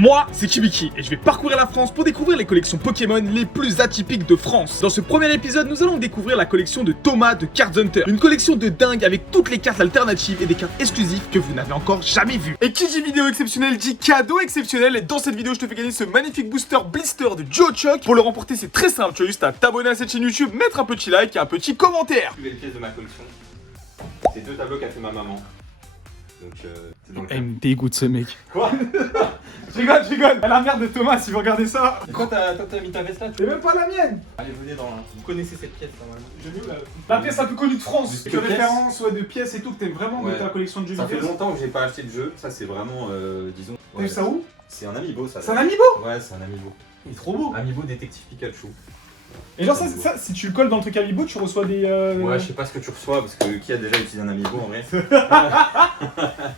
Moi, c'est Kibiki et je vais parcourir la France pour découvrir les collections Pokémon les plus atypiques de France. Dans ce premier épisode, nous allons découvrir la collection de Thomas de Card Hunter. Une collection de dingue avec toutes les cartes alternatives et des cartes exclusives que vous n'avez encore jamais vues. Et qui dit vidéo exceptionnelle dit cadeau exceptionnel. Et dans cette vidéo, je te fais gagner ce magnifique booster blister de Geochoc. Pour le remporter, c'est très simple. Tu as juste à t'abonner à cette chaîne YouTube, mettre un petit like et un petit commentaire. Les pièces de ma collection. C'est deux tableaux qu'a fait ma maman. Donc c'est dans le Elle me dégoûte ce mec. Quoi? Je rigole. La mère de Thomas, si vous regardez ça. Toi t'as mis ta veste là? C'est même pas la mienne. Allez, venez dans la... Vous connaissez cette pièce normalement? J'ai vu la pièce la plus connue de France. De De pièces. référence, ouais, de pièces et tout, que t'aimes vraiment Ouais. de ta collection de jeux Ça fait vidéo. longtemps que j'ai pas acheté de jeu. Ça c'est vraiment, disons... T'as vu ça où? C'est un amiibo ça. C'est un amiibo? Ouais, c'est un amiibo. Il est trop beau. Amiibo détective Pikachu. Et genre ça, si tu le colles dans le truc amiibo, tu reçois des... Ouais, je sais pas ce que tu reçois parce que qui a déjà utilisé un amiibo en vrai?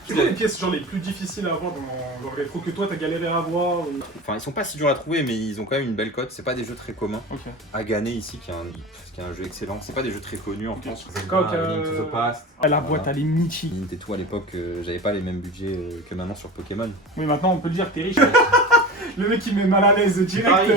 C'est quoi les pièces genre les plus difficiles à avoir dans le rétro que toi t'as galéré à avoir Enfin, ils sont pas si durs à trouver, mais ils ont quand même une belle cote. C'est pas des jeux très communs. Ok. Agane ici, qui est un jeu excellent. C'est pas des jeux très connus en France. Coq, Link to the Past. La boîte elle est mythique. Nintendo et tout à l'époque, j'avais pas les mêmes budgets que maintenant sur Pokémon. Oui maintenant on peut le dire que t'es riche. Le mec il met mal à l'aise direct.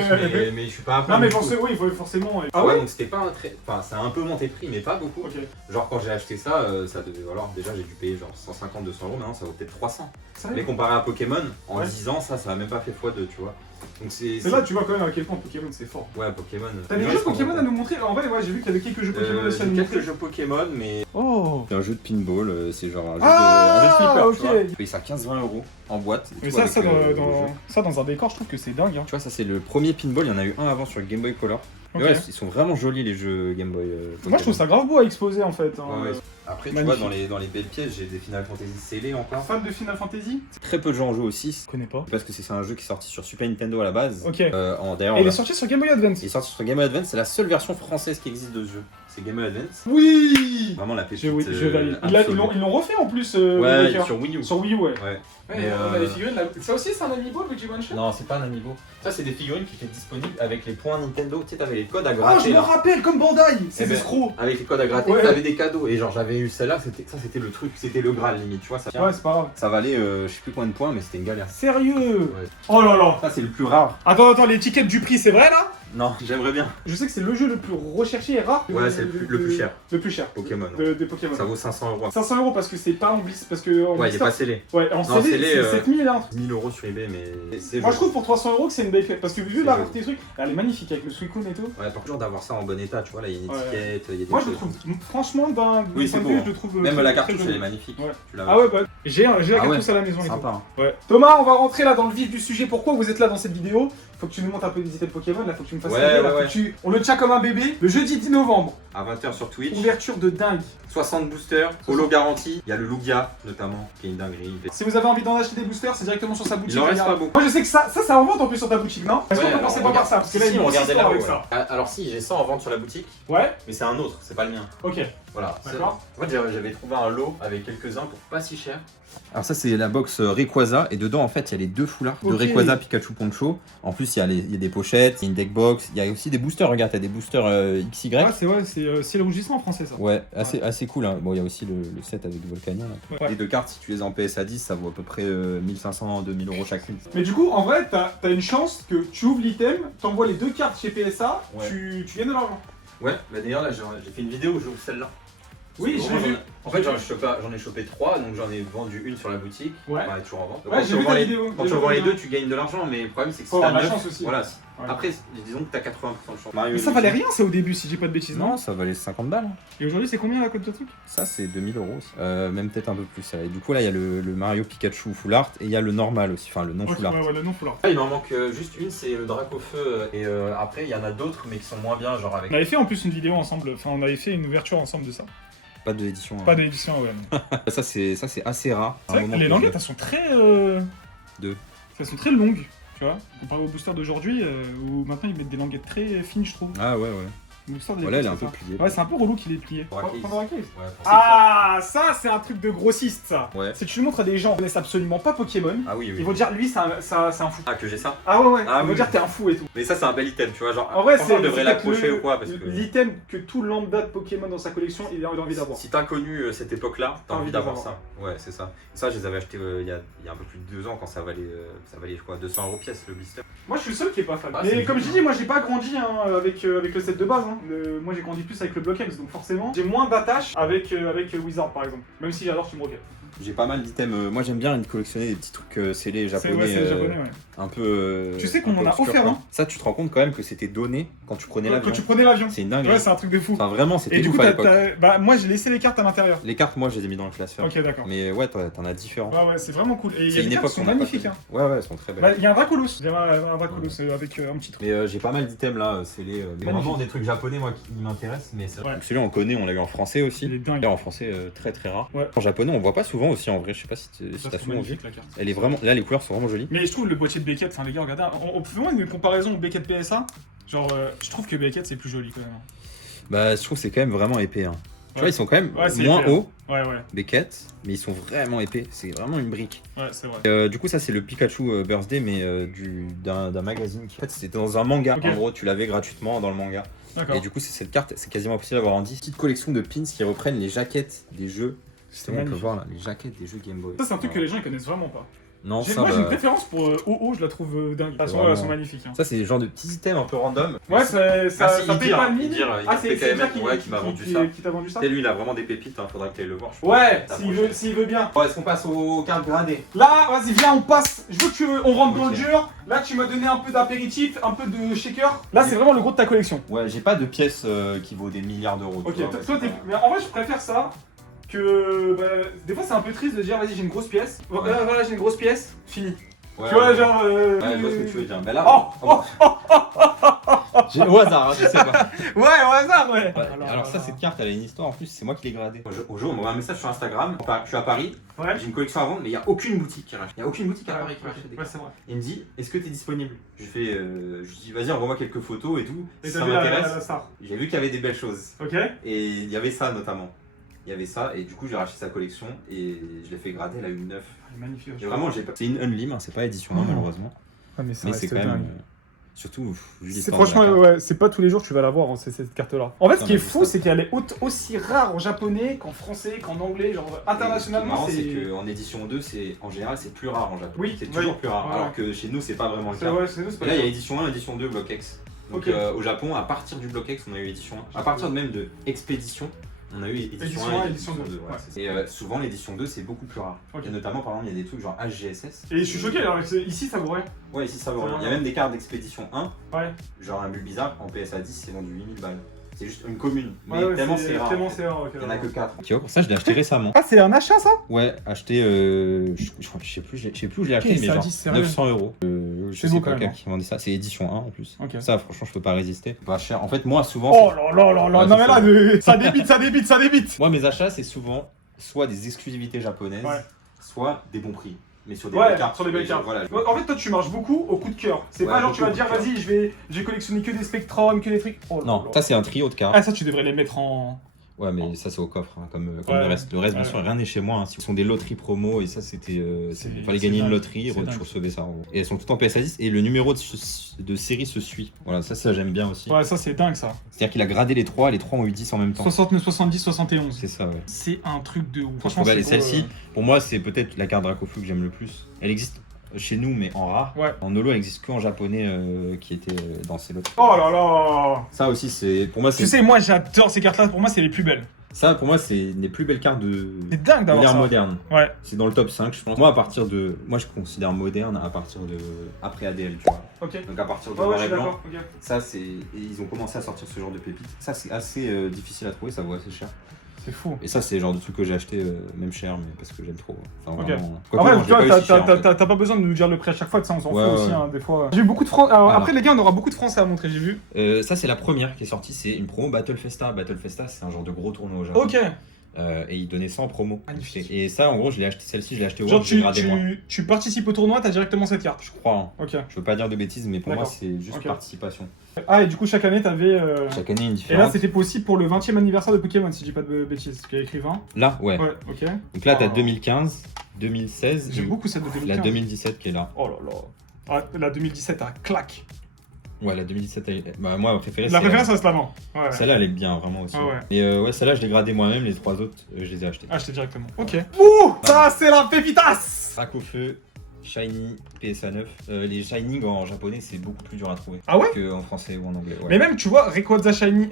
Mais je suis pas un peu. Non mais forcément, oui, forcément. Ah ouais, donc c'était pas un très. Enfin, ça a un peu monté de prix, mais pas beaucoup. Ok. Genre quand j'ai acheté ça, ça devait. Alors déjà j'ai dû payer genre 150, 200 euros, maintenant ça vaut peut-être 300. Sérieux? Mais comparé à Pokémon, en Ouais. 10 ans, ça a même pas fait x2, tu vois. Donc c'est. C'est là tu vois quand même à quel point Pokémon c'est fort. Ouais, Pokémon. T'as des Ouais, jeux c'est Pokémon vraiment à nous montrer? En vrai ouais j'ai vu qu'il y avait quelques jeux Pokémon aussi à nous J'ai montrer. quelques jeux Pokémon, mais. Oh. C'est un jeu de pinball, c'est genre un jeu Ah, de flipper, ok. tu vois. Tu payes ça 15-20 euros en boîte. et Mais tout ça, avec, le jeu. dans un décor je trouve que c'est dingue hein. Tu vois, ça c'est le premier pinball, il y en a eu un avant sur le Game Boy Color. Ok. Mais ouais, ils sont vraiment jolis les jeux Game Boy. Moi je trouve ça grave beau à exposer en fait. Hein. Ouais, ouais. Après, tu Magnifique. vois, dans les belles pièces, j'ai des Final Fantasy scellés encore. Fan de Final Fantasy? Très peu de gens jouent au 6. Je connais pas. Parce que c'est un jeu qui est sorti sur Super Nintendo à la base. Ok. D'ailleurs, Et il est sorti sur Game Boy Advance. il est sorti sur Game Boy Advance, c'est la seule version française qui existe de ce jeu. C'est Game Boy Advance. Oui. Vraiment la pépite. Je valide. absolue. Ils l'ont refait en plus. Ouais, Maker. sur Wii U. Sur Wii U, ouais. Ouais. Ouais, Mais, on a les figurines là. Ça aussi, c'est un amiibo, Luigi Mansion? Non, c'est pas un amiibo. Ça, c'est des figurines qui étaient disponibles avec les points Nintendo. Tu sais, t'avais les codes à Oh, gratter. je me là. rappelle, comme Bandai. Ces Eh ben, escrocs. Avec les codes à gratter, Ouais. t'avais des cadeaux. Et genre, j'avais eu celle-là, c'était le truc, c'était le Graal limite, tu vois. Ça, Ouais, c'est pas grave. ça valait, je sais plus combien de points, mais c'était une galère. Sérieux? Ouais. Oh là là. Ça, c'est le plus rare. Attends, l'étiquette du prix, c'est vrai là? Non, j'aimerais bien. Je sais que c'est le jeu le plus recherché et rare. Ouais, c'est le plus cher. Le plus cher. Pokémon. Des Pokémon. Ça vaut 500 euros. 500 euros parce que c'est pas en bliss. Parce que en Ouais, il est blister- pas scellé. Ouais, en Non, CD, scellé, c'est 7000 hein. 1000 euros sur eBay, mais c'est. Moi je trouve pour 300 euros que c'est une belle fête. Parce que vu C'est la joli. rareté des trucs, elle est magnifique avec le Suicune et tout. Ouais, par contre, d'avoir ça en bon état, tu vois, là, il y a une Ouais. étiquette, il y a des Moi je le choses. trouve, franchement, d'un Oui, point c'est de beau, vue, hein. je le trouve. Même très- la très cartouche, joli. elle est magnifique. Ouais. Tu l'as Ah ouais, bah j'ai la Ah ouais. cartouche à la maison et tout. Sympa. Hein. Ouais. Thomas, on va rentrer là dans le vif du sujet. Pourquoi vous êtes là dans cette vidéo? Faut que tu nous montres un peu des items Pokémon. Là, faut que tu me fasses Ouais, rêver, là, ouais, faut ouais. que tu... On le tient comme un bébé. Le jeudi 10 novembre. À 20h sur Twitch. Ouverture de dingue. 60 boosters, holo garantie. Il y a le Lugia, notamment, qui est une dinguerie. Si vous avez envie d'en acheter des boosters, c'est directement sur sa boutique. Il en reste regarde. pas beaucoup. Moi je sais que ça en vente en plus sur ta boutique, non? Est-ce qu'on peut penser pas par ça? Parce que là, il y a une grosse histoire avec ça. Alors si, j'ai ça en vente sur la boutique, Ouais, mais c'est un autre, c'est pas le mien. ok. Voilà. D'accord. En fait, j'avais trouvé un lot avec quelques-uns pour pas si cher. Alors ça, c'est la box Rayquaza, et dedans, en fait, il y a les deux foulards de Ok. Rayquaza Pikachu Poncho. En plus, il y a des pochettes, il y a une deck box, il y a aussi des boosters, regarde, t'as des boosters XY. Ah, c'est ciel rougissant en français ça. Ouais, assez cool. Hein. Bon, il y a aussi le set avec Volcanion. Là. Ouais. Les deux cartes, si tu les as en PSA 10, ça vaut à peu près 1500-2000 euros chacune. Mais du coup, en vrai, t'as une chance que tu ouvres l'item, t'envoies les deux cartes chez PSA, Ouais. tu gagnes de l'argent. Ouais, bah d'ailleurs, là, j'ai fait une vidéo où j'ouvre celle-là. Oui, Parce je que l'ai vu. En fait, j'en ai chopé 3, donc j'en ai vendu une sur la boutique. Ouais. Elle est toujours en vente. Ouais, Quand j'ai tu vu revends ta les- vidéo. Quand J'ai tu vu revends ta les vidéo. deux, tu gagnes de l'argent, mais le problème c'est que si Faut t'as avoir de la 9, chance aussi. voilà. Ouais. Après, disons que t'as 80% de chance. Mais ça valait rien ça au début si j'ai pas de bêtises, non? Non, ça valait 50 balles. Et aujourd'hui, c'est combien la cote de truc? Ça, c'est 2000 euros aussi. Même peut-être un peu plus. Et du coup, là, il y a le Mario Pikachu Full Art et il y a le normal aussi, enfin le non Ok, Full Art. ouais, le non full art. Là, il m'en manque juste une, c'est le Dracofeu. Et après, il y en a d'autres, mais qui sont moins bien, genre avec. On avait fait en plus une vidéo ensemble, enfin on avait fait une ouverture ensemble de ça. Pas de l'édition. Pas d'édition, ouais. Ça, c'est assez rare. C'est vrai que les languettes, elles sont très... Deux. Elles sont très longues, tu vois. Comparé au booster d'aujourd'hui, où maintenant ils mettent des languettes très fines, je trouve. Ah ouais. Booster des Voilà, elle est cartes, un peu c'est ça. pliée. Ouais, c'est un peu relou qu'il est plié. Pour la case. Pendant la case. Ouais, pour Ah, ça, c'est un truc de grossiste, ça. Ouais. Si tu le montres à des gens qui connaissent absolument pas Pokémon, Ah oui, oui. ils vont dire, lui, c'est un fou. Ah, que j'ai ça. Ah ouais, Ah ils vont oui. dire, t'es un fou et tout. Mais ça, c'est un bel item, tu vois. Genre, En vrai, franchement, c'est je devrais c'est l'accrocher peut-être ou quoi parce que. l'item que tout lambda de Pokémon dans sa collection, il a envie d'avoir. Si t'as connu cette époque-là, t'as envie d'avoir d'avoir. ça. Ouais, c'est ça. Ça, je les avais achetés il y a un peu plus de 2 ans quand ça valait je crois, 200 € pièce le blister. Moi, je suis le seul qui est pas fan. Ah, c'est Mais comme je bizarre. dis, moi, j'ai pas grandi hein, avec le set de base. Hein. Moi, j'ai grandi plus avec le Block X, donc forcément, j'ai moins d'attache avec Wizard, par exemple. Même si j'adore Team Rocket. J'ai pas mal d'items. Moi, j'aime bien collectionner des petits trucs scellés japonais. C'est les japonais, ouais. Un peu. Tu sais qu'on un peu en a obscurs, offert quoi. un. Ça, tu te rends compte quand même que c'était donné quand tu prenais l'avion. Quand tu prenais l'avion. C'est une dingue. Ouais, c'est un truc de fou. Enfin, vraiment, c'était Et du ouf coup, à l'époque. bah, moi, j'ai laissé les cartes à l'intérieur. Les cartes, moi, je les ai mis dans le classeur. Ok, d'accord. Mais ouais, toi, t'en as différents. Ouais, c'est vraiment cool. Et il y C'est a des une cartes époque qui sont qu'on a pas magnifiques. fait. Hein. Ouais, ouais, elles sont très belles. Bah, il y a un Dracolos. Il y a un Dracolos avec un petit truc. Mais j'ai pas mal d'items là, c'est les Magnifique. vraiment des trucs japonais moi qui m'intéressent, mais c'est Ouais. donc celui-là on connaît, on l'a eu en français aussi. Il est dingue. D'ailleurs en français très très rare. Ouais. En japonais on voit pas souvent aussi en vrai, je sais pas si Ça, t'as c'est souvent vu. magnifique, la carte. Elle est vraiment, là les couleurs sont vraiment jolies. Mais je trouve le boîtier de Beckett, enfin les gars, regardez, on peut faire une comparaison au Beckett PSA. Genre, je trouve que Beckett c'est plus joli quand même. Bah je trouve que c'est quand même vraiment épais. Hein. Tu Ouais. vois ils sont quand même Ouais, c'est moins épais, hauts, Ouais, Beckett, mais ils sont vraiment épais. C'est vraiment une brique. ouais, c'est vrai. Du coup ça c'est le Pikachu Birthday mais d'un magazine. En fait c'était dans un manga. Ok. En gros tu l'avais gratuitement dans le manga. D'accord. Et du coup c'est cette carte, c'est quasiment possible d'avoir en 10. Petite collection de pins qui reprennent les jaquettes des jeux. C'est On peut magnifique. voir là, les jaquettes des jeux Game Boy. Ça, c'est un truc que les gens ils connaissent vraiment pas. Non, ça, Moi, j'ai une bah, préférence pour OO, je la trouve dingue. Elles sont vraiment- magnifiques. Hein. ça c'est des genres de petits items un peu random. Ouais, ça Merci, paye Idir, pas le mine. Idir, Ah, c'est PKM, Idir ouais, qui m'a vendu ça. qui t'a vendu ça. Et lui il a vraiment des pépites, hein, faudra que tu ailles le voir. je Ouais, pense. s'il veut bien. Bon, est-ce qu'on passe aux cartes gradées? Là, vas-y, viens, on passe. Je veux que on rentre dans le Ok. dur. Là, tu m'as donné un peu d'apéritif, un peu de shaker. Là, c'est vraiment le gros de ta collection. Ouais, j'ai pas de pièces qui vaut des milliards d'euros. Ok, tu vois, toi, ouais, toi, c'est t'es. pas- Mais en vrai, je préfère ça que. Bah, des fois, c'est un peu triste de dire, vas-y, j'ai une grosse pièce. Ouais. Voilà, j'ai une grosse pièce. Fini. Ouais, Tu vois, ouais. genre. Ouais, je vois ce que tu veux dire. Mais là, Oh, au hasard, hein, je sais pas. Ouais, au hasard, ouais. Ouais, alors ça, cette carte, elle a une histoire en plus, c'est moi qui l'ai gradée. Au jour, on m'envoie un message sur Instagram. Je suis à Paris, Ouais. j'ai une collection à vendre, mais il n'y a aucune boutique qui rachète. Il n'y a aucune boutique à Paris qui rachète des Ouais, cartes. c'est vrai. Il me dit, est-ce que tu es disponible? Je lui dis, vas-y, envoie-moi quelques photos et tout. Et Si t'as ça vu la m'intéresse. star. J'ai vu qu'il y avait des belles choses. Ok. Et il y avait ça notamment. Il y avait ça, et du coup, j'ai racheté sa collection et je l'ai fait grader, elle a eu une 9. Magnifique. Et vraiment, c'est une unlim, hein, c'est pas édition 1 Oh. malheureusement. mais Mais c'est quand même. Surtout, vu C'est l'histoire de la franchement, carte. ouais, c'est pas tous les jours que tu vas la voir, hein, cette carte-là. En fait, ce Ça, qui est on a vu fou, ça. c'est qu'elle est aussi rare en japonais qu'en français, qu'en anglais, genre Et internationalement. ce qui est marrant, c'est qu'en édition 2, en général, c'est plus rare en Japon. Oui, c'est oui. toujours plus rare. Ouais. Alors que chez nous, c'est pas vraiment le C'est cas. ouais, c'est nous, c'est pas Et là, il y a grave. édition 1, édition 2, Block X. Donc Ok. au Japon, à partir du Block X, on a eu édition 1. À partir même de Expédition, on a eu édition Édition 1 1, et édition édition 2, 2. ouais. Et souvent, l'édition 2, c'est beaucoup plus rare. Ok. Et notamment, par exemple, il y a des trucs genre HGSS. Et je suis choqué, alors ici ça vaut rien. Ouais, ici ça vaut C'est rien. Il y a vraiment- même des cartes d'expédition 1, Ouais, genre un Bulbizarre en PSA 10, c'est vendu 8000 balles. C'est juste une commune. Mais ouais, tellement c'est rare. Tellement en fait. c'est rare, ok. Il y en a que 4. Tu vois, pour ça, je l'ai acheté récemment. Ah, c'est un achat ça? Ouais, acheté, je sais plus où je l'ai acheté, Ok, mais ça genre dit, sérieux. 900 euros. Je C'est sais beau, pas quand quel même. qui vendait ça, c'est édition 1 en plus. Ok. Ça, franchement, je peux pas résister. Pas cher. En fait, moi, souvent. Oh là là là là, Ouais, non c'est mais là, ça débite, ça débite, ça débite. Moi, mes achats, c'est souvent soit des exclusivités japonaises, Ouais. soit des bons prix. Mais sur des Ouais, belles cartes. sur des belles Et cartes. Voilà. En fait, toi, tu marches beaucoup au coup de cœur. C'est Ouais, pas genre tu vas beaucoup te au dire, coup de vas-y, je vais collectionner que des Spectrum, que des trucs. Oh là Non, là. ça, c'est un trio de cartes. Ah, ça, tu devrais les mettre en. Ouais, mais ça, c'est au coffre, hein, comme Ouais. le reste. Le reste, bien Ouais. sûr, rien n'est chez moi. Hein. Ce sont des loteries promo, et ça, c'était. Il C'est- fallait c'est gagner une dingue. loterie, et C'est tu dingue. recevais ça en gros. Et elles sont toutes en PSA 10, et le numéro de série se suit. Voilà, ça, j'aime bien aussi. Ouais, ça, c'est dingue ça. C'est-à-dire qu'il a gradé les trois ont eu 10 en même temps. 69, 70, 71. C'est ça, ouais. C'est un truc de ouf. Franchement, c'est et gros, celle-ci, pour moi, c'est peut-être la carte Dracofeu que j'aime le plus. Elle existe chez nous, mais en rare. Ouais. En holo, elle existe que en japonais qui était dans ces lots. Oh là là. Ça aussi, c'est pour moi, Tu c'est sais, moi, j'adore ces cartes-là. Pour moi, c'est les plus belles. ça. Pour moi, c'est une des plus belles cartes de C'est dingue d'avoir l'ère ça. moderne. Ouais. C'est dans le top 5, je pense. Moi, je considère moderne à partir de après ADL, tu vois. Ok. Donc à partir de Ouais, ouais, noir je et suis blanc. d'accord. Ok. Ça, c'est et ils ont commencé à sortir ce genre de pépites. Ça, c'est assez difficile à trouver. Ça vaut assez cher. C'est fou. Et ça, c'est le genre de truc que j'ai acheté même cher, mais parce que j'aime trop. Enfin, Ok. vraiment. En Quoique, vrai, non, tu je l'ai vois, pas eu si cher, en fait. t'as pas besoin de nous dire le prix à chaque fois, ça on s'en Ouais, fout aussi, ouais. hein, des fois. J'ai eu beaucoup de France. Alors. Après, les gars, on aura beaucoup de Français à montrer, j'ai vu. Ça, c'est la première qui est sortie. C'est une promo Battle Festa. Battle Festa, c'est un genre de gros tournoi au Japon. Ok. et il donnait ça en promo. Magnifique. Et ça, en gros, je l'ai acheté, celle-ci, je l'ai acheté au Genre, World, je l'ai gradé moi. tu participes au tournoi, t'as directement cette carte. Je crois, hein. Ok. Je veux pas dire de bêtises, mais pour moi, D'accord. c'est juste Ok. participation. Ah, et du coup, chaque année, t'avais. Chaque année, une Et là, différente. c'était possible pour le 20e anniversaire de Pokémon, si je dis pas de bêtises. Parce qu'il y a écrit 20. Là, ouais. Ouais, ok. Donc là, t'as Oh. 2015, 2016, J'aime beaucoup celle de 2015. la 2017 qui est là. Oh là là. Ah, la 2017, elle claque. Ouais, la 2017, bah, moi, ma préférée, La c'est préférence, ça reste l'avant. Ouais. Celle-là, elle est bien, vraiment aussi. Ah ouais. Et ouais, celle-là, je l'ai gradée moi-même, les 3 autres, je les ai achetés. Acheté directement. Ok. Ouh, ça, c'est la pépitas. Sac au feu, Shiny, PSA 9. Les Shining en japonais, c'est beaucoup plus dur à trouver Ah ouais? qu'en français ou en anglais. Ouais. Mais même, tu vois, Rayquaza Shining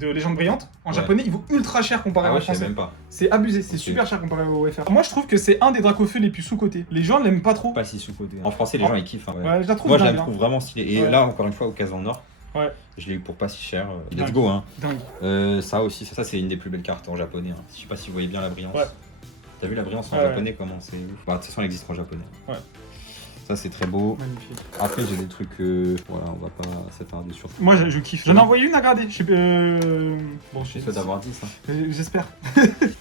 de Légende Brillante, en Ouais. japonais, il vaut ultra cher comparé Ah au ouais, je sais français. même pas. C'est abusé, c'est Ok. super cher comparé au FR. Moi, je trouve que c'est un des Dracofeu les plus sous-cotés. Les gens l'aiment pas trop. Pas si sous-côté. En français, les Oh. gens ils kiffent. Hein, ouais. Ouais, je la trouve Moi, je la dingue, hein. trouve vraiment stylée. Et Ouais. là, encore une fois, occasion en or. Ouais. Je l'ai eu pour pas si cher. Dingue. Let's go, hein. Dingue. Ça aussi, ça c'est une des plus belles cartes en japonais. Hein. Je sais pas si vous voyez bien la brillance. Ouais. T'as vu la brillance en Ouais, japonais comment c'est ouf. Bah, de toute façon, elle existe en japonais. Ouais. Ça c'est très beau. Magnifique. Après, j'ai des trucs. Voilà, on va pas s'attarder sur. Moi, je kiffe. J'en ai envoyé une à garder. Je sais Bon, je Je souhaite d'avoir 10. Hein. J'espère.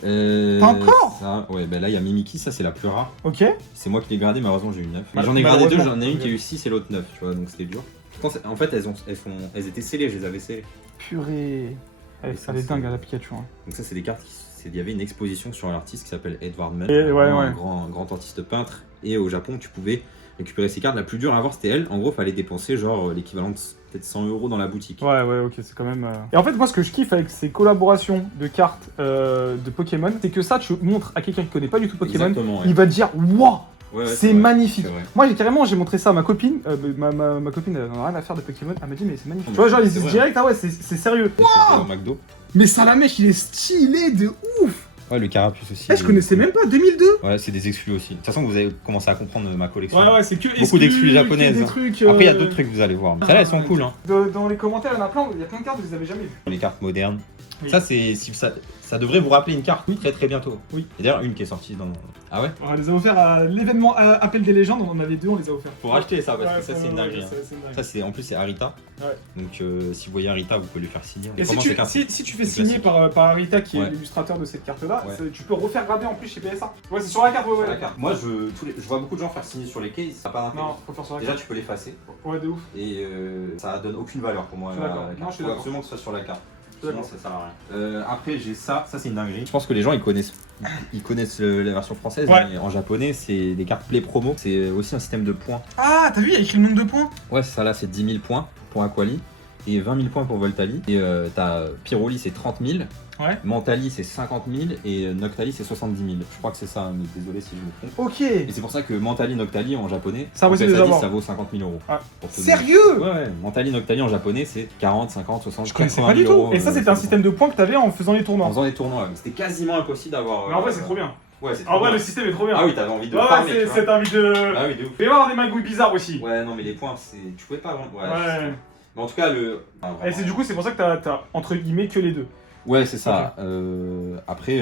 T'as encore ça, ouais, bah là il y a Mimiki, ça c'est la plus rare. Ok. C'est moi qui l'ai gradé, malheureusement j'ai eu 9. Mais Mal- j'en ai gradé deux, malheureusement. j'en ai une Ok. qui a eu 6 et l'autre 9, tu vois, donc c'était dur. Je pense, en fait, elles étaient scellées, je les avais scellées. Purée. Elle, ça, elle est c'est- dingue à la Pikachu. Hein. Donc ça c'est des cartes il y avait une exposition sur un artiste qui s'appelle Edward Munn, Et ouais, un ouais. grand artiste peintre. Et au Japon, tu pouvais récupérer ces cartes. La plus dure à avoir, c'était elle. En gros, fallait dépenser genre l'équivalent de peut-être 100 € dans la boutique. Ouais, ok, c'est quand même. Et en fait, moi, ce que je kiffe avec ces collaborations de cartes de Pokémon, c'est que ça, tu montres à quelqu'un qui connaît pas du tout Pokémon, Exactement, ouais. il va te dire waouh, Ouais, c'est vrai, magnifique. c'est vrai. Moi, j'ai montré ça à ma copine. Ma copine, elle n'en a rien à faire de Pokémon. Elle m'a dit, mais c'est magnifique. Oh, Tu vois, genre, mais ils c'est disent vrai. direct, ah ouais, c'est sérieux. C'était au McDo. Mais Salamèche, il est stylé de ouf. Ouais, le Carapuce aussi. Eh, je connaissais même pas 2002. Ouais, c'est des exclus aussi. De toute façon, vous avez commencé à comprendre ma collection. Ouais, c'est que Beaucoup d'exclus japonaises, Des hein. trucs, Après, il y a d'autres trucs, vous allez voir. Celles-là, elles sont cool, hein. Dans les commentaires, il y en a plein. Il y a plein de cartes que vous avez jamais vues. Les cartes modernes. Oui. Ça, ça devrait vous rappeler une carte très très bientôt. Oui. Et d'ailleurs, une qui est sortie dans. Ah ouais? On les a offerts à l'événement Appel des légendes. On en avait deux, on les a offerts. Faut racheter ça, parce Ouais, que ça, c'est une dinguerie. hein. c'est une dinguerie. Ça, c'est en plus, c'est Arita. Ouais. Donc, si vous voyez Arita, vous pouvez lui faire signer. Et Comment si c'est qu'un- si tu fais c'est signer classique. par Arita, qui est Ouais. l'illustrateur de cette carte-là, Ouais. tu peux refaire graver en plus chez PSA. Ouais, c'est sur la carte, ouais. Sur la carte. Moi, je vois beaucoup de gens faire signer sur les cases, ça n'a pas d'intérêt. Non, faut faire sur la Déjà, carte. tu peux l'effacer. Ouais, de ouf. Et ça donne aucune valeur pour moi. Je suis d'accord. la Non, carte. je suis Faut d'accord. absolument que ce soit sur la carte. Je suis Sinon, d'accord. ça sert à rien. Après, j'ai ça c'est une dinguerie. Je pense que les gens ils connaissent la version française, Ouais. mais en japonais, c'est des cartes play promo. C'est aussi un système de points. Ah, t'as vu, il y a écrit le nombre de points. Ouais, ça là, c'est 10 000 points pour Aquali et 20 000 points pour Voltali. Et t'as Pyroli, c'est 30 000. Ouais. Mentali, c'est 50 000. Et Noctali, c'est 70 000. Je crois que c'est ça, hein, mais désolé si je me trompe. Ok. Et c'est pour ça que Mentali, Noctali en japonais, Ça en vaut PSA les 10, avoir. ça vaut 50 000 €. Ah. Pour te donner. Sérieux? Ouais, Mentali, Noctali en japonais, c'est 40, 50, 60, Je connaissais 80 pas du 000 tout. €, Et ça, c'était un système de points que t'avais en faisant les En tournois. faisant des tournois, mais c'était quasiment impossible d'avoir. Mais en vrai, c'est trop bien. Ouais, c'est En vrai, bien. le système est trop bien. Ah oui, t'avais envie de Ouais, farmer, tu vois. c'est envie de. Ah oui, de ouf. Il va y avoir des magouilles bizarres aussi. Ouais, non, mais les points, c'est. Tu pouvais pas vraiment. Ouais. Mais en tout cas, le. Ah, Et vraiment. c'est du coup, c'est pour ça que t'as entre guillemets que les deux. Ouais, c'est ça. Après.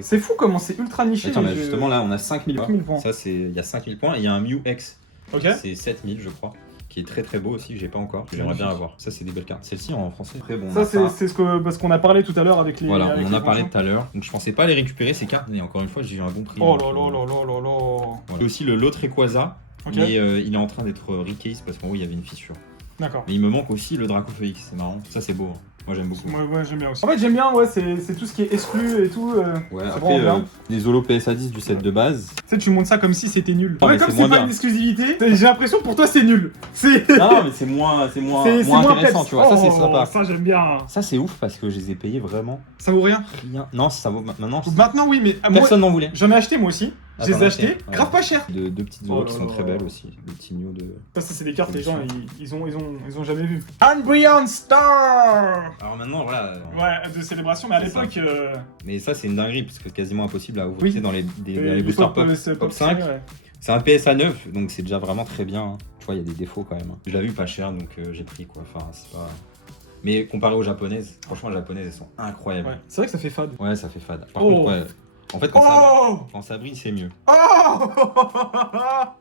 C'est fou comment c'est ultra niché. Attends, les mais jeux. justement, là, on a 5000 points. 5000 points. Ça, c'est. Il y a 5000 points et il y a un Mew X. Ok. C'est 7000, je crois. Qui est très très beau aussi, que j'ai pas encore. Que j'aimerais bien Magnifique. avoir. Ça, c'est des belles cartes. Celle-ci en français. Très bon. on Ça, a c'est parce qu'on a parlé tout à l'heure avec les. Voilà, avec on en les a parlé prochains. tout à l'heure. Donc je pensais pas les récupérer ces cartes, mais encore une fois j'ai eu un bon prix. Oh Donc, là là là là là là. voilà. Et aussi le l'autre Rayquaza, Ok. mais il est en train d'être recase parce qu'en haut il y avait une fissure. D'accord. Mais il me manque aussi le Dracofeu X, c'est marrant. Ça c'est beau, hein. Moi j'aime beaucoup. Ouais, j'aime bien aussi. En fait, j'aime bien, ouais, c'est tout ce qui est exclu et tout. Ouais, c'est après vraiment bien. les Holo PSA 10 du set de base. Tu sais, tu montes ça comme si c'était nul. Non, Ouais, mais comme c'est c'est moins pas bien. une exclusivité, j'ai l'impression que pour toi c'est nul. C'est. Non, mais c'est moins intéressant, peps. tu vois. Ça c'est Oh, sympa. Ça, j'aime bien. Ça c'est ouf parce que je les ai payés vraiment Ça vaut rien. rien. Non, ça vaut maintenant. Maintenant, oui, mais moi, Personne n'en voulait. j'en ai acheté moi aussi. Ah, Je les t'en ai as achetés, acheté, ouais. grave pas cher. Deux petites Oh Holo là qui sont là. très belles aussi. Le Tigno de. Ça, c'est des cartes, les gens, Édition. ils ont jamais vu. Unbrilliant Star. Alors maintenant, voilà. Ouais, de célébration, mais à C'est ça. l'époque. Mais ça, c'est une dinguerie parce que c'est quasiment impossible à ouvrir Oui. tu sais, dans les les boosters pop, pop 5. ouais. C'est un PSA 9, donc c'est déjà vraiment très bien. Hein. Tu vois, il y a des défauts quand même. hein. Je l'avais eu pas cher, donc j'ai pris quoi. Enfin, c'est pas. Mais comparé aux japonaises, franchement, les japonaises, elles sont incroyables. Ouais. C'est vrai que ça fait fade. Ouais, ça fait fade. Par Oh. contre, ouais, En fait, quand ça brille, c'est mieux. Oh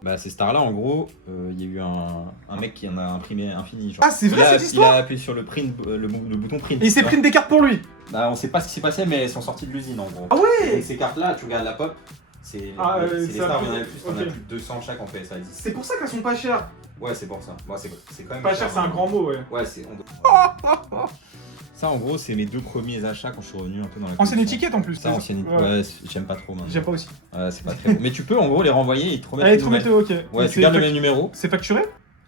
Bah, ces stars-là, en gros, il y a eu un mec qui en a imprimé infini. Genre. Ah, c'est vrai cette Il histoire? a appuyé sur le print, le bouton print. Et il s'est pris des cartes pour lui. Bah, on sait pas ce qui s'est passé, mais elles sont sorties de l'usine en gros. Ah ouais. Et ces cartes-là, tu regardes la pop, c'est les ça stars, a il y en a plus- plus, on a ok. plus de 200 chaque en PSA 10. C'est pour ça qu'elles sont pas chères. Ouais, c'est pour ça. Bon, c'est quand même. Pas cher, c'est un grand mot, ouais. Ouais, c'est. Ça, en gros, c'est mes 2 premiers achats quand je suis revenu un peu dans la Ancienne collection. étiquette en plus. Ça, ancienne étiquette. Ouais. Ouais, j'aime pas trop maintenant. J'aime pas aussi. Ouais, c'est pas très bon. Mais tu peux en gros les renvoyer et ils te remettent Allez, une trop nouvelle. météo, ok. Ouais, Et tu c'est gardes le fac- même numéro. C'est facturé?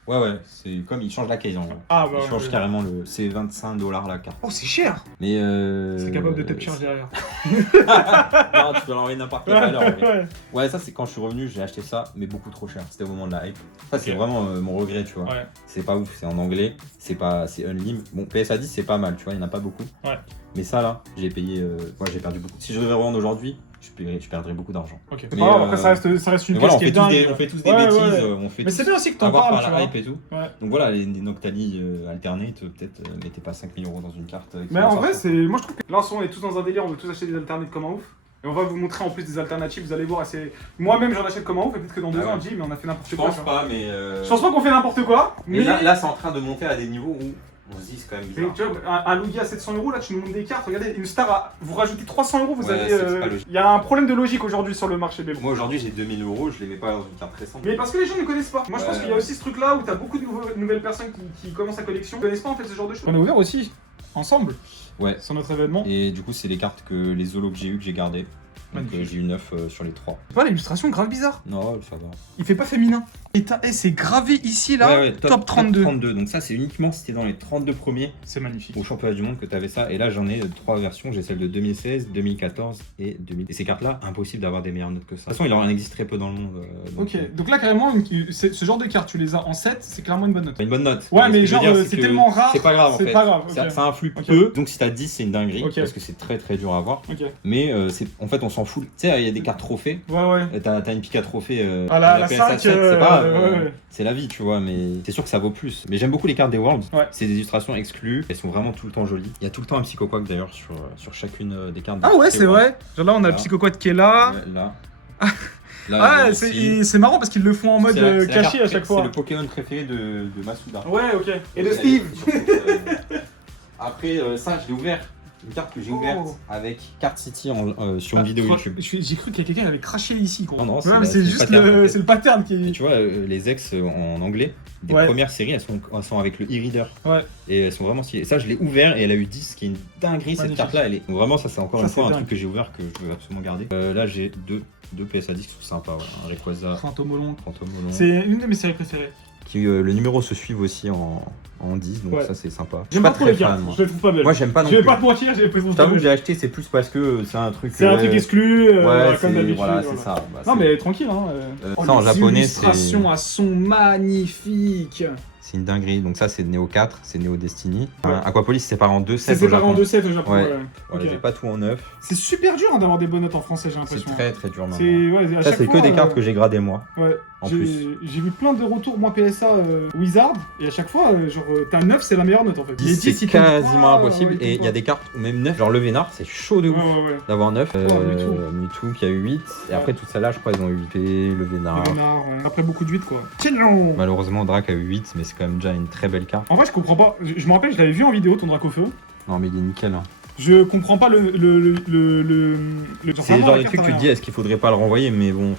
Ouais, ouais, c'est comme ils changent la case en gros. Ah bah Ils changent ouais. carrément le. C'est 25 $ la carte. Oh, c'est cher. Mais C'est capable de te charge derrière. Non, tu peux l'envoyer n'importe quelle valeur. Mais... Ouais. Ouais, ça c'est quand je suis revenu, j'ai acheté ça, mais beaucoup trop cher. C'était au moment de la hype. Ça, c'est Ok. vraiment mon regret, tu vois. Ouais. C'est pas ouf, c'est en anglais, c'est unlim. Bon, PSA 10, c'est pas mal, tu vois, il y en a pas beaucoup. Ouais. Mais ça là, j'ai payé. Moi, j'ai perdu beaucoup. Si je devais revendre aujourd'hui, je perdrais beaucoup d'argent. Ok. C'est Mais, pas grave, après ça reste une Mais voilà, pièce qui est dingue. on fait tous des Ouais, bêtises, ouais. on fait Mais tous c'est bien aussi que t'en avoir parles, par tu la vois. hype et tout. Ouais. Donc voilà, les Noctali alternés, peut-être mettez pas 5000 € dans une carte. Qui Mais va en vrai, sortir. moi je trouve que là en ce moment on est tous dans un délire, on veut tous acheter des alternates comme un ouf. Et on va vous montrer en plus des alternatives, vous allez voir. Moi-même j'en achète comme un ouf, et peut-être que dans 2 Ah ans ouais. on dit, mais on a fait n'importe Je quoi. pense tu vois. pas, mais. Je pense pas qu'on fait n'importe quoi, Mais mais. là, c'est en train de monter à des niveaux où on se dit c'est quand même Mais bizarre. tu vois, un Lugia à 700 €, là tu nous montres des cartes, regardez, une star, vous rajoutez 300 €, vous Ouais, avez. c'est pas logique. Il y a un problème de logique aujourd'hui sur le marché des Moi aujourd'hui j'ai 2000 €, je les mets pas dans une carte récente. Mais parce que les gens ne connaissent pas. Moi je pense Ouais. qu'il y a aussi ce truc là où t'as beaucoup de nouvelles personnes qui commencent la collection, qui connaissent pas en fait ce genre de choses. On a ouvert aussi, ensemble, Ouais. sur notre événement. Et du coup, c'est les cartes que les holos que j'ai eu que j'ai gardé. Donc Magnifique. j'ai eu 9 sur les 3. Tu vois l'illustration grave bizarre. Non, ça va. Il fait pas féminin. Et c'est gravé ici là, Ouais, top 32. Donc ça, c'est uniquement si t'es dans les 32 premiers C'est magnifique. au championnat du monde que t'avais ça. Et là, j'en ai 3 versions. J'ai celle de 2016, 2014 et 2000. Et ces cartes-là, impossible d'avoir des meilleures notes que ça. De toute façon, il en existe très peu dans le monde. Ok, donc là carrément, ce genre de carte, tu les as en 7, c'est clairement une bonne note. Pas une bonne note. Ouais, ce mais que je veux genre, dire, c'est que tellement rare, C'est pas grave en c'est fait. pas grave, ok. Ça influe Ok. peu. Donc si t'as 10, c'est une dinguerie. Ok. Parce que c'est très très dur à avoir. Ok. Mais en fait, on s'en fout. Tu sais, il y a des cartes trophées. Ouais. T'as une pique à trophée. Ah la PSA 5, 7, c'est pas grave. ouais. C'est la vie, tu vois, mais c'est sûr que ça vaut plus. Mais j'aime beaucoup les cartes des Worlds. Ouais. C'est des illustrations exclues. Elles sont vraiment tout le temps jolies. Il y a tout le temps un Psychoquack d'ailleurs sur chacune des cartes. Ah ouais, c'est vrai. Genre là, on a le Là. Psychoquad qui est là. Ouais, là. Ah, ici. c'est marrant parce qu'ils le font en mode C'est la- c'est la caché carte- à chaque C'est fois. le Pokémon préféré de Masuda. Ouais, ok. Et de Elle est Steve. Après, ça, je l'ai ouvert. Une carte que j'ai ouverte Oh. avec Card City sur une vidéo YouTube. J'ai cru qu'il y a quelqu'un qui avait craché ici, quoi. Non, Ouais, c'est mais la- c'est c'est le juste pattern, en fait. c'est le pattern Et qui. tu vois, les ex en anglais, des Ouais. premières séries, elles sont avec le e-reader. Ouais. Et elles sont vraiment stylées. Et ça, je l'ai ouvert et elle a eu 10, qui est une dinguerie. Cette Magnifique. carte-là, elle est. Donc vraiment, ça, c'est encore Ça, une fois c'est un dingue. truc que j'ai ouvert que je veux absolument garder. Là, j'ai deux PSA 10 qui sont sympas. Ouais. Un Rayquaza, Fantomolon. Fantomolon. C'est une de mes séries préférées. Qui, le numéro se suivent aussi en 10, donc Ouais. ça, c'est sympa. Je suis J'aime pas pas trop très les cartes, fan, moi. je les trouve pas belles. Moi, j'aime pas non Je vais plus. pas te mentir, j'ai l'impression Je t'avoue que j'ai acheté, c'est plus parce que c'est un truc. C'est un truc exclu, Ouais, comme c'est d'habitude. voilà, c'est voilà. ça. Bah, Non c'est- mais tranquille hein. ça, en les japonais, illustrations à son magnifiques. c'est une dinguerie. Donc ça, c'est Neo 4, c'est Neo Destiny. Ouais. Aquapolis, c'est séparé en 2 sets C'est au séparé en Japon. 2 sets au Japon. Ouais. Ouais. Voilà, Ok. j'ai pas tout en neuf. C'est super dur hein, d'avoir des bonnes notes en français, j'ai C'est l'impression. très très dur maintenant. C'est ouais, à Ça, chaque c'est fois, que des cartes que j'ai gradées moi. Ouais. en J'ai- plus. J'ai vu plein de retours moi PSA Wizard et à chaque fois genre t'as 9 c'est la meilleure note en fait. Les 10, C'est ils tombent quasiment pas, impossible. ils tombent Et il y a pas. des cartes où même 9, genre le Vénard, c'est chaud de ouf Ouais. d'avoir 9. Mewtwo. Mewtwo qui a eu 8. Et après, toutes celles-là, je crois, ils ont eu 8. Le Vénard. Les renards, ouais. Après beaucoup de 8 quoi. Tiens. Malheureusement, Drac a eu 8, mais c'est quand même déjà une très belle carte. En vrai je comprends pas. Je me rappelle je l'avais vu en vidéo ton Dracofeu. Non, mais il est nickel. Hein. Je comprends pas le C'est le genre de truc que tu te dis, est-ce qu'il faudrait pas le renvoyer, mais bon.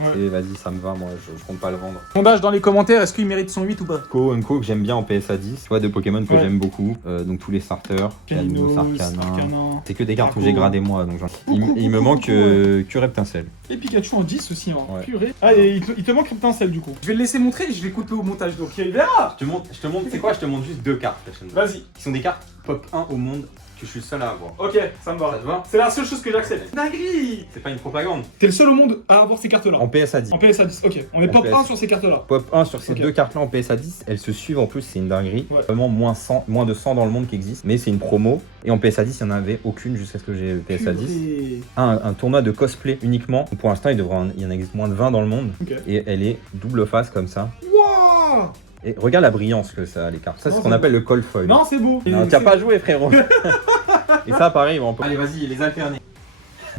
Ouais. Vas-y, ça me va, moi, je compte pas le vendre. Sondage dans les commentaires, est-ce qu'il mérite son 8 ou pas? Unco que j'aime bien en PSA 10, soit de Pokémon que Ouais. j'aime beaucoup, donc tous les starters, Canino, Sarkana. Arcana. C'est que des cartes Draco. où j'ai gradé moi, donc il me manque que Reptincelle. Et Pikachu en 10 aussi, hein. Ouais. Purée. Ah, et il te manque Reptincelle du coup. Je vais le laisser montrer et je vais couper au montage, donc il verra. Je te montre, c'est quoi? Je te montre juste 2 cartes, Vas-y. qui sont des cartes top 1 au monde que je suis le seul à avoir. Ok, ça me Ça va. te va? C'est la seule chose que j'accepte. Dinguerie. C'est pas une propagande. T'es le seul au monde à avoir ces cartes-là. En PSA 10. En PSA 10, ok. On est En pop PS. 1 sur ces cartes-là. Pop 1 sur ces Ok. deux cartes-là en PSA 10, elles se suivent en plus, c'est une dinguerie. Ouais. Vraiment moins de 100 dans le monde qui existe, mais c'est une promo. Et en PSA 10, il n'y en avait aucune jusqu'à ce que j'ai PSA 10. Purée. Un tournoi de cosplay uniquement. Pour l'instant, il y en existe moins de 20 dans le monde. Ok. Et elle est double face comme ça. Wouah. Et regarde la brillance que ça a, les cartes. Ça, Non, c'est ce qu'on c'est appelle le cold foil. Non, c'est beau. Non, Et t'as c'est- pas joué, frérot. Et ça, pareil, on peut. Allez, vas-y, les alterner.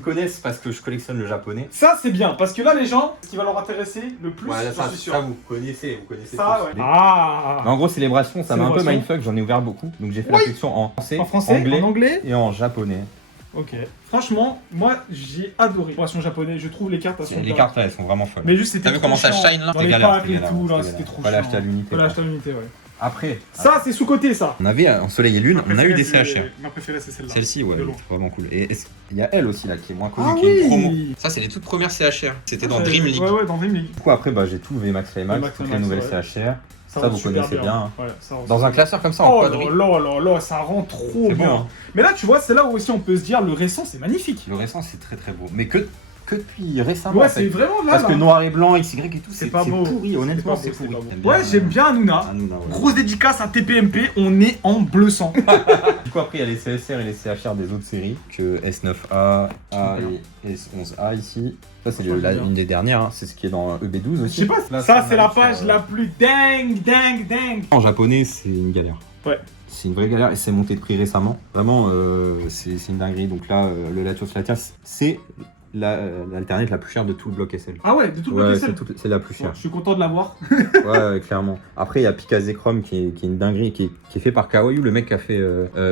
connaissent parce que je collectionne le japonais. Ça, c'est bien, parce que là, les gens, ce qui va leur intéresser le plus, Ouais, j'en ça, suis sûr. ça, vous connaissez Ça, tous. ouais. Mais Ah en gros, célébration, ça m'a un peu Célébration. mindfuck, j'en ai ouvert beaucoup. Donc j'ai fait la Oui. collection en français, En français, anglais en anglais. et en japonais. Ok. Franchement, moi, j'ai adoré. Version japonais, je trouve les cartes, elles sont Les dingues. cartes là, elles sont vraiment folles. Mais juste, c'était T'as vu trop comment ça chiant. shine là Dans C'était les galère, packs c'était et galère, tout, là, c'était c'était trop Fallait chiant. acheter à l'unité. Fallait quoi. acheter à l'unité, ouais. Après, Ça, c'est sous-côté, ça. on avait en Soleil et Lune, on a eu des CHR. Ma préférée, c'est celle-là. Celle-ci, ouais, De loin. c'est vraiment cool. Et il y a elle aussi là qui est moins connue, Ah qui est une oui. promo. Ça, c'est les toutes premières CHR. C'était dans Ouais, Dream League. Ouais, ouais, dans Dream League. Du coup, après, bah, j'ai tout le VMAX Climax, VMAX toutes les Climax, nouvelles ouais. CHR. Ça, rend vous super connaissez bien. Ouais, ça rend Dans super un classeur comme ça, en Oh quadrille. là, ça rend trop C'est bien. bon, hein. Mais là, tu vois, c'est là où aussi on peut se dire le récent, c'est magnifique. Le récent, c'est très très beau. Mais que depuis récemment. Ouais, en fait. c'est vraiment là. Parce là. que noir et blanc, XY et tout, C'est pas beau. pourri, honnêtement, C'est c'est pas beau, pourri. c'est pas beau. Ouais, j'aime bien Hanouna. Hanouna, ouais. Grosse dédicace à TPMP, on est en bleu sang. Du coup, après, il y a les CSR et les CHR des autres séries, que S9A, A et S11A ici. Ça, c'est Franchement, j'aime bien. une des dernières, hein. C'est ce qui est dans EB12 Je aussi. sais pas, Là, ça c'est la sur, page la plus dingue. En japonais, c'est une galère. Ouais. C'est une vraie galère et c'est monté de prix récemment. Vraiment, c'est une dinguerie. Donc là, le Latios Latias, c'est l'alternate la plus chère de tout le bloc SL. Ah ouais, de tout le Ouais, bloc SL. c'est la plus chère. Je suis content de l'avoir. Ouais, clairement. Après, il y a Picazé Chrome qui est une dinguerie, qui est fait par Kawaii, le mec qui a fait,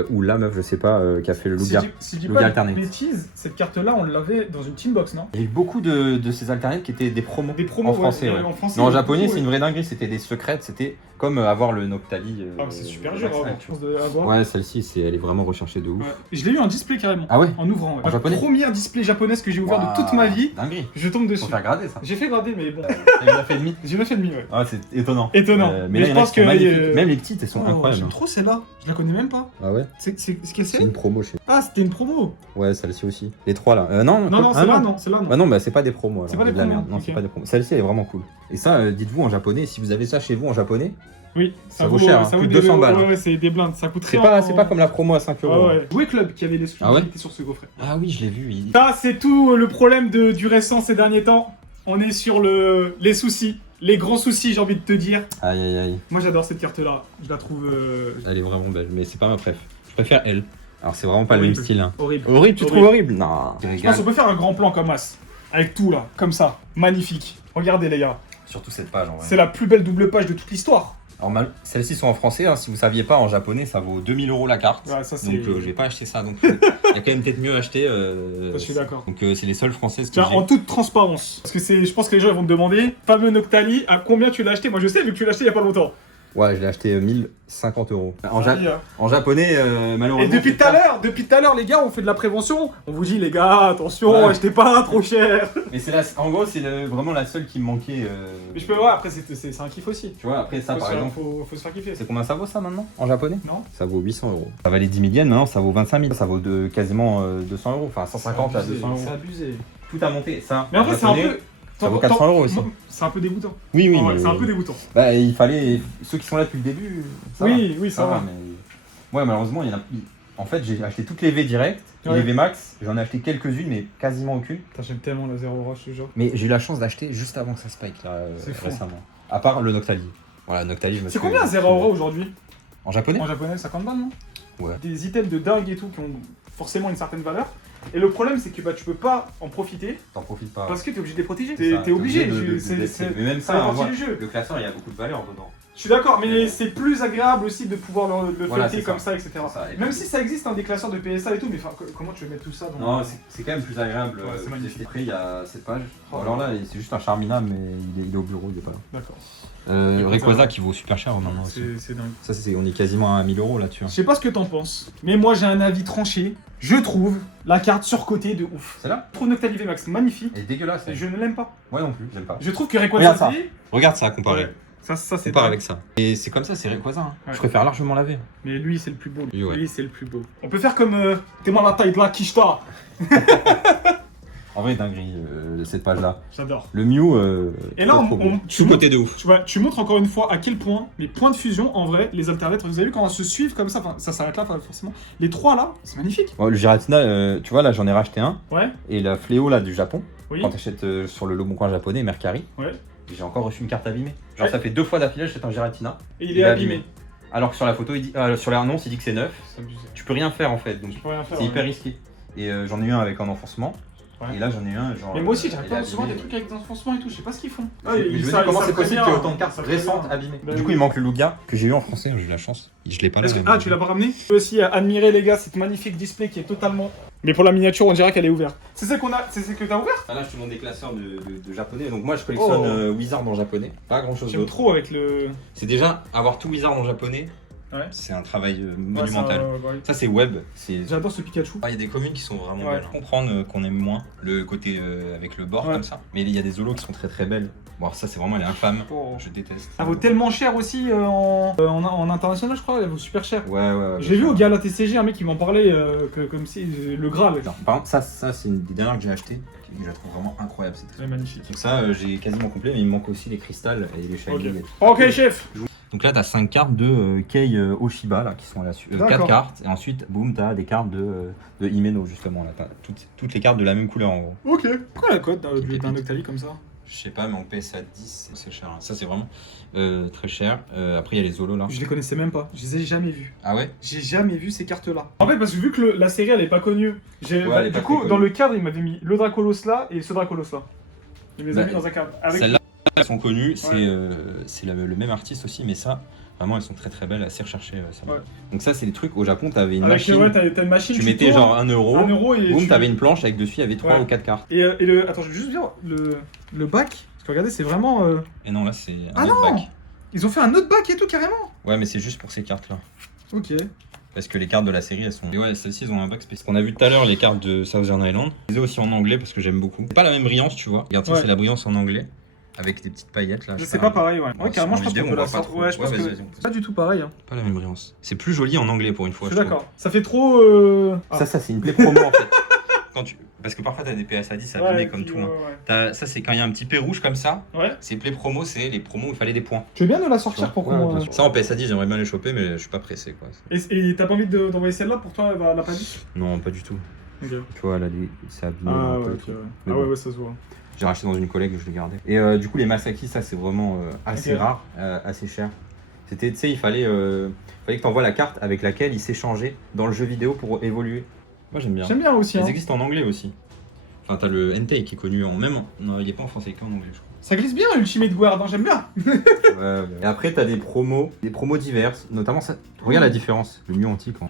ou la meuf, je sais pas, qui a fait le Lugia. Si je dis Lugia pas de alternate. bêtises, cette carte-là, on l'avait dans une teambox, non? Il y a eu beaucoup de ces alternates qui étaient des promos. Des promos en français, ouais. En français, Mais en ouais, japonais, beaucoup, c'est une ouais. vraie dinguerie, c'était des secrètes, c'était comme avoir le Noctali. Ah, mais c'est super Max dur High, à tu vois. avoir. Ouais, celle-ci, elle est vraiment recherchée de ouf. Ouais. Je l'ai eu en display carrément. Ah ouais? En ouvrant. Ouais. En japonais? La première display japonaise que j'ai ouvert de toute Waouh, ma vie, Dinguerie. je tombe dessus. Faut faire grader ça. J'ai fait grader, mais bon. T'as 9,5. J'ai 9,5, ouais. Ah, c'est étonnant. Étonnant. Mais je là, il y en a pense qui sont que. magnifiques. Même les petites, elles sont Oh, incroyables. j'aime trop celle-là. Je la connais même pas. Ah ouais? C'est ce qu'elle C'est c'est une promo chez. Ah, c'était une promo. Ouais, celle-ci aussi. Les trois là. Non, Non, ah, celle-là, non. Celle-là, non. Bah non, bah c'est pas des promos. C'est alors, pas des de la promos, merde. Non, ok. c'est pas des promos. Celle-ci, elle est vraiment cool. Et ça, dites-vous en japonais, si vous avez ça chez vous en japonais, Oui, Ça vaut cher, hein, ça plus vaut de 200 balles. Ouais, c'est des blindes. Ça coûte c'est rien. pas comme la promo à 5 Ah euros. ouais. Jouer Club qui avait l'exclusivité sur ce gaufret. Ah oui, je l'ai vu. Ça, c'est tout le problème du récent ces derniers temps. On est sur les soucis. Les grands soucis, j'ai envie de te dire. Aïe aïe aïe. Moi, j'adore cette carte-là. Je la trouve Elle est vraiment belle, mais c'est pas ma préf. Je préfère elle. Alors c'est vraiment pas le Horrible. même style. Hein. horrible. Horrible, tu trouves horrible? Non. Je pense qu'on peut faire un grand plan comme As. Avec tout là, comme ça. Magnifique. Regardez les gars. Surtout cette page en vrai. C'est la plus belle double page de toute l'histoire. Alors celles-ci sont en français, hein. Si vous saviez pas, en japonais ça vaut 2000 € la carte. Ouais, ça, c'est- Donc je vais pas acheter ça. Donc il y a quand même peut-être mieux à acheter. Ça, je suis d'accord. Donc c'est les seules françaises que Tiens, j'ai. en toute transparence. Parce que je pense que les gens ils vont te demander, fameux Noctali, à combien tu l'as acheté? Moi je sais, vu que tu l'as acheté il y a pas longtemps. Ouais, je l'ai acheté 1050 €. Ça dit, hein. En japonais, malheureusement. Et depuis tout à l'heure, les gars, on fait de la prévention. On vous dit, les gars, attention, Ouais. achetez pas trop cher. Mais en gros, c'est vraiment la seule qui me manquait. Mais je peux voir, après, c'est un kiff aussi. Tu vois, après ça, par exemple. Faut se faire kiffer. C'est combien ça vaut ça maintenant en japonais? Non. Ça vaut 800 €. Ça valait 10 000 yens, maintenant ça vaut 25 000. Ça vaut quasiment 200 €, enfin 150 à 200 C'est €. abusé. Tout a monté, ça. Mais après, c'est un japonais, peu. ça vaut 400 € aussi. C'est un peu dégoûtant. Oui, oui, En vrai, mais- c'est un peu dégoûtant. Bah, il fallait. Ceux qui sont là depuis le début. Ça Oui, va. oui, ça va. Mais... Ouais, malheureusement, il y en a. En fait, j'ai acheté toutes les V direct, et Ouais. les V Max. J'en ai acheté quelques-unes, mais quasiment aucune. Putain, j'aime tellement la Zero Rush, ce genre. Mais j'ai eu la chance d'acheter juste avant que ça spike là, C'est fou. récemment. À part le Noctali. Voilà, Noctali, je me C'est suis- combien Zero Rush aujourd'hui? En japonais? En japonais, 50 balles, non? Ouais. Des items de dingue et tout qui ont forcément une certaine valeur. Et le problème, c'est que bah, tu peux pas en profiter T'en profites pas. parce que t'es obligé de les protéger. C'est ça, T'es obligé. de c'est- baisser. c'est- Mais même ça ça, fait hein, partie moi, du jeu. le classeur, il y a beaucoup de valeur dedans. Je suis d'accord, mais c'est plus agréable aussi de pouvoir le Voilà, fêter c'est comme ça. ça, etc. C'est ça. Et Même puis- si ça existe un des classeurs de PSA et tout, mais enfin, comment tu veux mettre tout ça dans... Non, c'est quand même plus agréable. Ouais, c'est magnifique. Après, il y a cette page. Oh. Alors là, c'est juste un Charmina, mais il est au bureau, il est pas là. D'accord. Rayquaza qui vaut super cher maintenant aussi. C'est dingue. Ça, on est quasiment à 1000 € là-dessus. Je sais pas ce que t'en penses, mais moi j'ai un avis tranché. Je trouve la carte surcotée de ouf. Celle-là, Je trouve Noctali VMAX magnifique, elle est dégueulasse. et je ne l'aime pas. Moi non plus, j'aime pas. Je trouve que Regarde ça. Rayquaza, Regarde ça, comparé. ouais, ça c'est Compare dingue. avec ça. Et c'est comme ça, c'est Rayquaza. Hein. Ouais. Je préfère largement la V. Mais lui c'est le plus beau. Lui, ouais. Lui c'est le plus beau. On peut faire comme t'es mal la taille de la Kishta. En vrai, dinguerie, cette page-là. J'adore. Le Mew. Et là, trop beau. tu montres- de ouf. tu montres encore une fois à quel point les points de fusion, en vrai, les alternates, vous avez vu quand elles se suivent comme ça, enfin, ça s'arrête là forcément. Les trois là, c'est magnifique. Le Giratina, tu vois, là, j'en ai racheté un. Ouais, Et la Fléau, là, du Japon. oui, Quand t'achètes sur le Leboncoin japonais, Mercari. ouais. J'ai encore reçu une carte abîmée. Genre, Ouais. ça fait 2 fois d'affilée, j'achète un Giratina. Et il est abîmé. Alors que sur la photo, sur l'annonce, il dit que c'est neuf. C'est abusé. Tu peux rien faire en fait, donc Tu peux rien faire. c'est ouais. hyper risqué. Et j'en ai eu un avec un enfoncement. Ouais. Et là, j'en ai un, genre. Mais moi aussi, j'arrive il pas est à recevoir des abîmé. trucs avec des enfoncements et tout, je sais pas ce qu'ils font. Mais je me dis comment c'est possible qu'il y ait autant de cartes récentes abîmées. Bah Du coup, oui. il manque le Lugia que j'ai eu en français, j'ai eu la chance. Je l'ai pas là. Ah, tu l'as pas ramené? Je peux aussi admirer, les gars, cette magnifique display qui est totalement. Mais pour la miniature, on dirait qu'elle est ouverte. C'est celle qu'on a. C'est celle que t'as ouverte? Ah là, je te montre des classeurs de japonais. Donc, moi, je collectionne Wizard en japonais. Pas grand chose J'aime d'autre. trop avec le. C'est déjà avoir tout Wizard en japonais. Ouais. C'est un travail Ouais, monumental. ouais. Ça, c'est web. J'adore ce Pikachu. Ah, il y a des communes qui sont vraiment Ouais. belles. Comprendre qu'on aime moins le côté avec le bord Ouais. comme ça. Mais il y a des holos qui sont très très belles. Bon, alors ça, c'est vraiment, elle est infâme. Oh. Je déteste. Ça vaut tellement cher aussi en international, je crois. Elle vaut super cher. Ouais. J'ai vu au Gala TCG un mec qui m'en parlait comme si le Graal. Non, par exemple, ça c'est une des dernières que j'ai achetées. Que je la trouve vraiment incroyable. C'est C'est magnifique. Donc ça, j'ai quasiment complet, mais il me manque aussi les cristals et les shiny. Ok. et tout. Ok, chef. Donc là, t'as 5 cartes de Kei Oshiba là, qui sont là. 4 D'accord. cartes. Et ensuite, boum, t'as des cartes de Himeno justement. Là, t'as toutes les cartes de la même couleur en gros. Ok. Pourquoi la cote Petite d'un pépite. Octali comme ça? Je sais pas, mais en PSA 10, c'est cher. Hein. Ça, c'est vraiment très cher. Après, il y a les holos là. Je les connaissais même pas. Je les ai jamais vus. Ah ouais? J'ai jamais vu ces cartes-là. En fait, parce que vu que la série elle est pas connue, Ouais, elle est du pas coup, très dans connue. le cadre, il m'avait mis le Dracolos là et ce Dracolos là. Il les a Bah, mis dans un cadre. Avec... Celles-là, elles sont connues. Ouais. C'est le même artiste aussi, mais ça, vraiment, elles sont très très belles, assez recherchées. Ça. Ouais. Donc ça, c'est les trucs. Au Japon, t'avais une Avec, machine. ouais, t'as une machine. Tu mettais tournes, genre 1 euro. 1 euro et. Boum, tu- t'avais une planche avec dessus, il y avait 3 Ouais. ou 4 cartes. Et le. Attends, je vais juste dire le bac. Parce que regardez, c'est vraiment. Et non, là, c'est Ah un autre non bac. Ils ont fait un autre bac et tout carrément. Ouais, mais c'est juste pour ces cartes-là. Ok. Parce que les cartes de la série, elles sont. Et ouais, celles-ci, elles ont un bac spécial. On a vu tout à l'heure les cartes de Southern Island. Je les ai aussi en anglais parce que j'aime beaucoup. C'est pas la même brillance, tu vois. Regarde, ça, Ouais. c'est la brillance en anglais. Avec des petites paillettes là. Je sais sais pas pareil, ouais. Ouais, Ouais, carrément, je sur pense vidéo, qu'on peut on la voit pas sortir. trop. Ouais, je pense Ouais, que. vas-y, vas-y. C'est pas du tout pareil. Hein. Pas la même brillance. C'est plus joli en anglais pour une fois. Je suis trouve. d'accord. Ça fait trop. Ah. Ça, c'est une plaie promo en fait. Parce que parfois, t'as des PSA 10 abîmés Ouais, comme puis, tout. Hein. ouais. Ça, c'est quand il y a un petit P rouge comme ça. Ouais. C'est play promo, c'est les promos où il fallait des points. Tu veux bien nous la Tu sortir vois. pour Ouais, qu'on. bien sûr. Ça en PSA 10, j'aimerais bien les choper, mais je suis pas pressé quoi. Et t'as pas envie d'envoyer celle-là pour toi, la pas dit? Non, pas du tout. Ok. Tu vois, là, c'est abîmé. Ah un ouais, peu. ok, ouais. Mais Ah bon. ouais, ça se voit. J'ai racheté dans une collègue, je l'ai gardé. Et du coup, les Masaki, ça c'est vraiment assez Ok. rare, assez cher. C'était, tu sais, il fallait que tu envoies la carte avec laquelle il s'échangeait dans le jeu vidéo pour évoluer. Moi j'aime bien. J'aime bien aussi. Elles Hein. existent en anglais aussi. Enfin, t'as le Entei qui est connu non, il est pas en français, il est qu'en anglais, je crois. Ça glisse bien Ultimate Guard, hein, j'aime bien. Ouais. Et après, t'as des promos diverses, notamment ça. Regarde la différence, le Mew antique. Hein.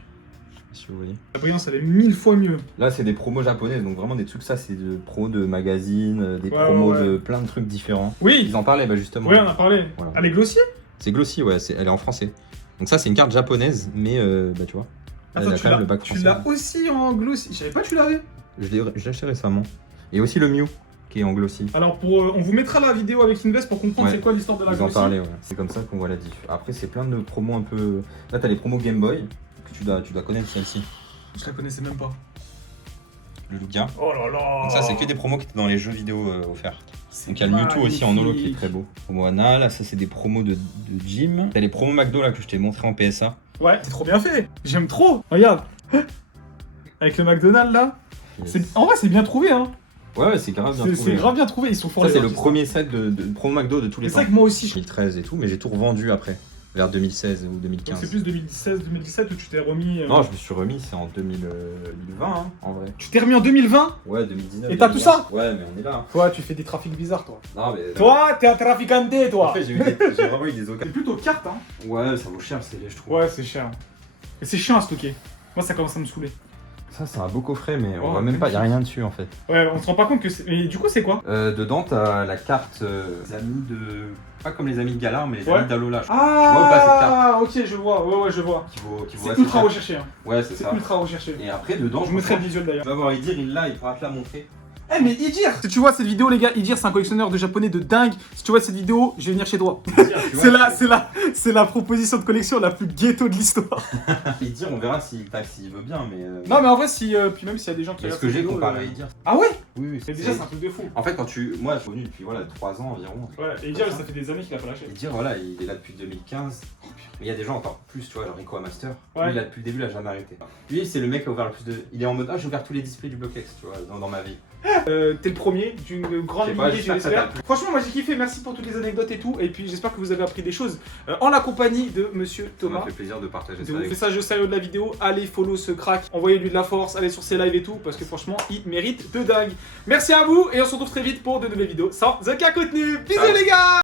Si vous voyez. La brillance elle est 1000 fois mieux. Là, c'est des promos japonaises, donc vraiment des trucs, ça c'est de promos de magazines, des Ouais, promos ouais. de plein de trucs différents. Oui. Ils en parlaient justement. Oui, on a parlé. Voilà. Elle est glossier. C'est Glossy, ouais, elle est en français. Donc ça, c'est une carte japonaise, mais tu vois. Attends, elle a quand même le bac tu français. l'as aussi en glossy. Je savais pas que tu l'avais. Je l'ai acheté récemment. Et aussi le Mew, qui est en Glossy. Alors on vous mettra la vidéo avec Invest pour comprendre Ouais. c'est quoi l'histoire de la Ils en glossy. parlaient, ouais. C'est comme ça qu'on voit la diff. Après, c'est plein de promos un peu. Là, t'as les promos Game Boy, que tu dois connaître celle-ci. Je la connaissais même pas. Le Lugia. Oh là là. Donc ça, c'est que des promos qui étaient dans les jeux vidéo offerts. C'est Donc il y a le Mewtwo aussi en holo qui est magnifique. très beau. Promo Anna, là, ça c'est des promos de gym. T'as les promos McDo là que je t'ai montré en PSA. Ouais, c'est trop bien fait. J'aime trop. Regarde. Avec le McDonald's là. En vrai, c'est bien trouvé, hein. Ouais, c'est grave bien C'est trouvé. grave bien trouvé. Ils sont forts. Ça, les c'est le artistes. premier set de promo McDo de tous les C'est temps. ça que moi aussi. 2013 et tout, mais j'ai tout revendu après, vers 2016 ou Donc 2015. c'est plus 2016-2017 où tu t'es remis. Non, je me suis remis, c'est en 2020, hein, en vrai. Tu t'es remis en 2020. Ouais, 2019. Et t'as tout ça? Ouais, mais on est là. Hein. Toi, tu fais des trafics bizarres, toi. Non, mais. Toi, t'es un traficanté, En toi. fait, j'ai vraiment eu des C'est occasions. plutôt carte, hein. Ouais, ça vaut cher, c'est je trouve. Ouais, c'est cher. Et c'est chiant à stocker. Moi, ça commence à me saouler. Ça, c'est un beau coffret, mais on Oh, voit même pas, y a magnifique. rien dessus en fait. Ouais, on se rend pas compte que c'est. Mais du coup, c'est quoi? Dedans, t'as la carte des amis de. Pas comme les amis de Galar, mais les Ouais. amis d'Alola. Ah, ok, je vois. Ouais, je vois. Qui vaut C'est assez ultra cher. recherché. Hein. Ouais, c'est C'est ça. ultra recherché. Et après, dedans, Je mettrai le visuel Tu d'ailleurs. vas voir Idir, il l'a, il pourra te la montrer. Eh mais Idir, si tu vois cette vidéo les gars, Idir c'est un collectionneur de japonais de dingue. Si tu vois cette vidéo, je vais venir chez toi. C'est la proposition de collection la plus ghetto de l'histoire. Idir, on verra s'il veut bien, mais. Non mais en vrai si puis même s'il y a des gens qui Mais ce regardent que cette j'ai vidéo, comparé à Idir. Ah ouais. Oui, oui. Mais déjà c'est un truc de fou. En fait, moi, je suis venu depuis 3 ans environ. Ouais, et Idir ça fait des années qu'il a pas lâché. Et dire, voilà, il est là depuis 2015. Mais il y a des gens encore plus, tu vois, genre Rico Master. Ouais. Lui, il a depuis le début, il a jamais arrêté. Lui, c'est le mec qui a ouvert le plus de. Il est en mode, ah, j'ai ouvert tous les displays du Blockx, tu vois, dans ma vie. T'es le premier d'une grande Je sais pas, lignée, je j'espère que ça t'a l'espère. Franchement, moi j'ai kiffé, merci pour toutes les anecdotes et tout. Et puis j'espère que vous avez appris des choses en la compagnie de monsieur Ça m'a Thomas. fait plaisir de partager De ça vous avec message au sérieux de la vidéo, allez follow ce crack, envoyez-lui de la force, allez sur ses lives et tout, parce que franchement, il mérite de dingue. Merci à vous, et on se retrouve très vite pour de nouvelles vidéos sans aucun contenu. Bisous Ciao. les gars!